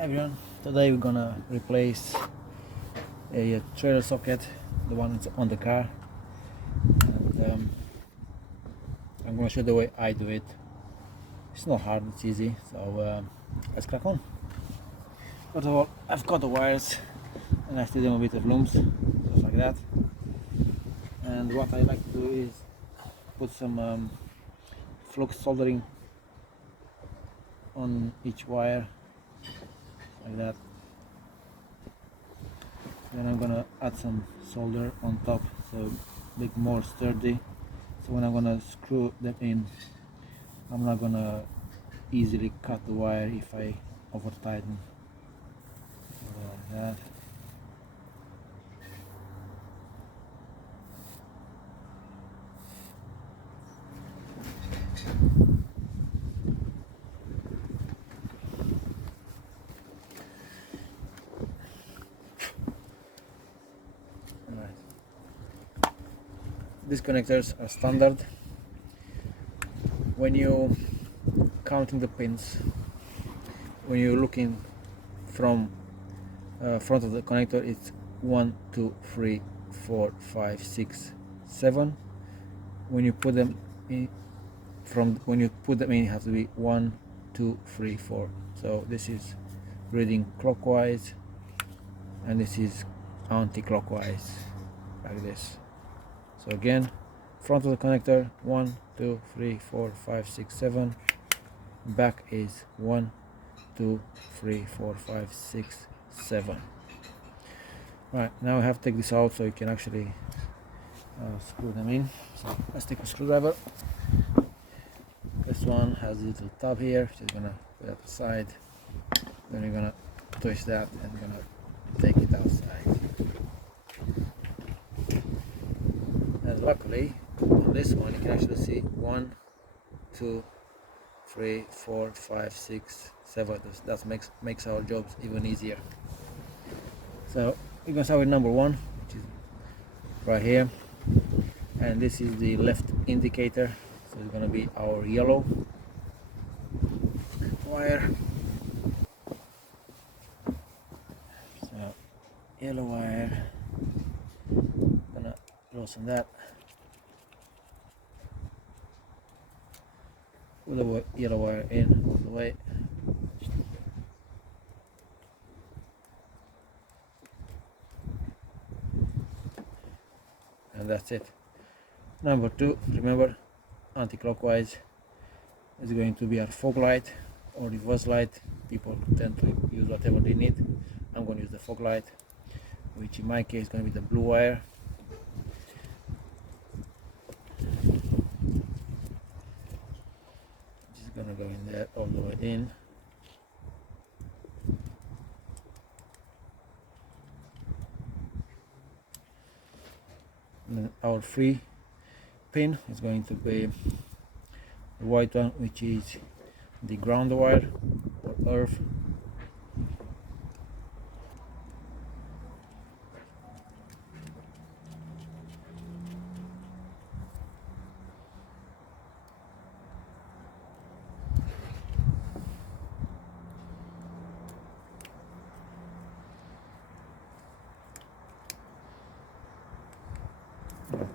Everyone, today we're gonna replace a trailer socket, the one that's on the car, and I'm gonna show the way I do it. It's not hard, it's easy, so let's crack on. First of all, I've got the wires and I still them a bit of looms, just like that. And what I like to do is put some flux soldering on each wire, like that. Then I'm gonna add some solder on top so make more sturdy. So when I'm gonna screw them in, I'm not gonna easily cut the wire if I over tighten. So like that. Alright. These connectors are standard. When you counting the pins, when you're looking from front of the connector, it's 1, 2, 3, 4, 5, 6, 7. When you put them in, it has to be 1, 2, 3, 4. So this is reading clockwise and this is anti-clockwise, like this. So again, front of the connector 1, 2, 3, 4, 5, 6, 7. Back is 1, 2, 3, 4, 5, 6, 7. Right, now I have to take this out so you can actually screw them in. So let's take a screwdriver. This one has a little tab here, just gonna put it aside. Then we're gonna twist that and gonna take it outside. And luckily on this one you can actually see 1, 2, 3, 4, 5, 6, 7. That makes our jobs even easier. So we're gonna start with number 1, which is right here, and this is the left indicator. So it's gonna be our yellow wire. So yellow wire, gonna loosen that. Put the yellow wire in all the way. And that's it. Number 2, remember, anti-clockwise is going to be our fog light or reverse light. People tend to use whatever they need. I'm going to use the fog light, which in my case is going to be the blue wire. Just going to go in there all the way in. And then our free pin is going to be the white one, which is the ground wire or earth.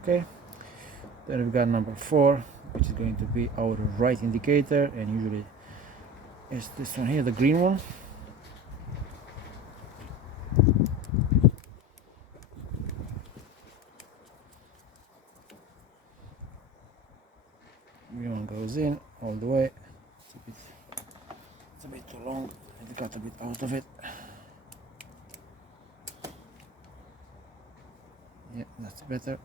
Okay, then we've got number 4, which is going to be our right indicator, and usually it's this one here, the green one. Green one goes in all the way. It's a bit too long. I got a bit out of it. Yeah, that's better.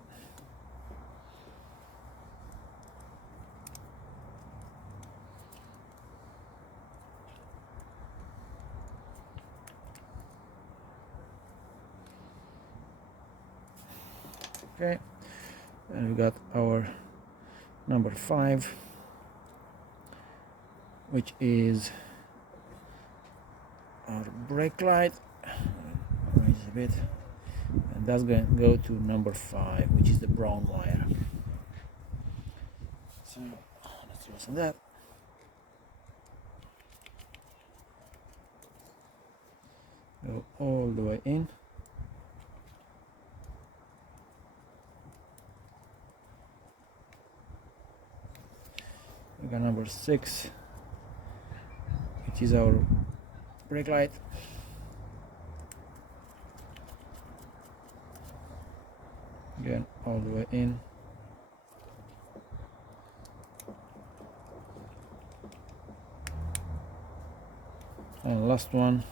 Okay, and we got our number 5, which is our brake light. Raise a bit, and that's going to go to number 5, which is the brown wire. So let's loosen that. Go all the way in. We got number 6, which is our brake light. Again, all the way in. And last one,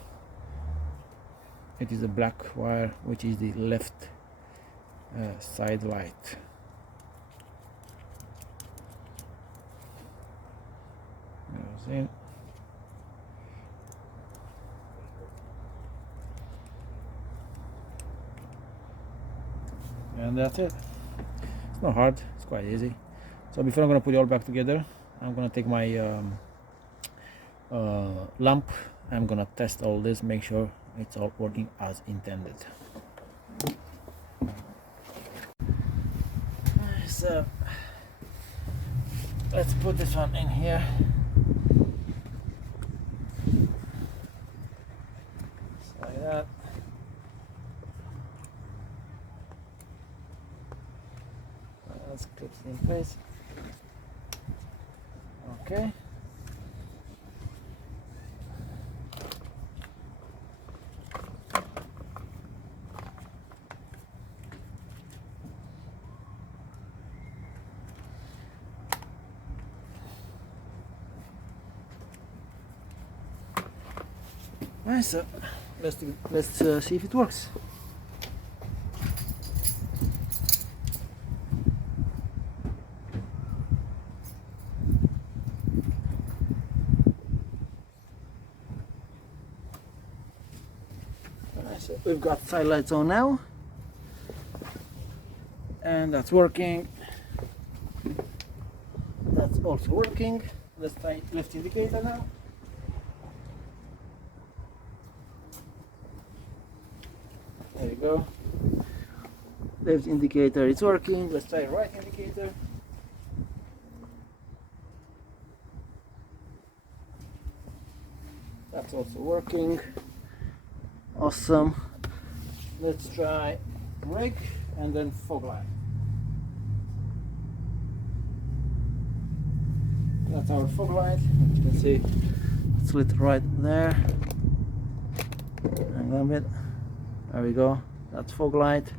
it is a black wire, which is the left side light. Goes in. And that's it. It's not hard, it's quite easy. So before I'm gonna put it all back together, I'm gonna take my lamp. I'm gonna test all this, make sure it's all working as intended. So let's put this one in here. Just like that. Let's clip it in place. Okay. Right, so let's see if it works. Right, so we've got side lights on now, and that's working. That's also working. Let's try left indicator now. There you go. Left indicator is working. Let's try right indicator. That's also working. Awesome. Let's try brake and then fog light. That's our fog light. You can see it's lit right there. Hang on a bit. There we go. That's fog light.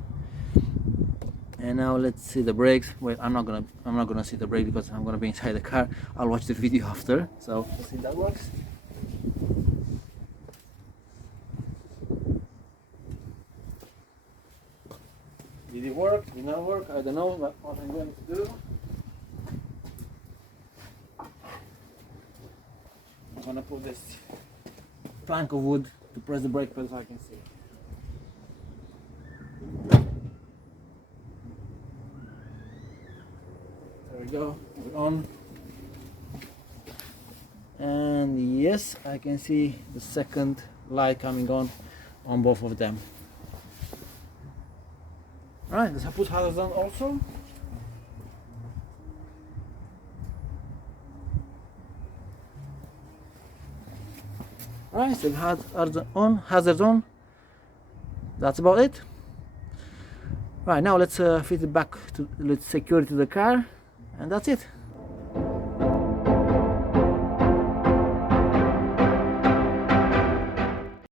And now let's see the brakes. Wait, I'm not gonna see the brake because I'm gonna be inside the car. I'll watch the video after. So let's see if that works. Did it work? Did it not work? I don't know what I'm going to do. I'm gonna put this plank of wood to press the brake pedal so I can see. There we go, we're on. And yes, I can see the second light coming on both of them. Alright, let's put hazards on also. Alright, so hazards on. That's about it. Right, now let's fit it back let's secure it to the car, and that's it.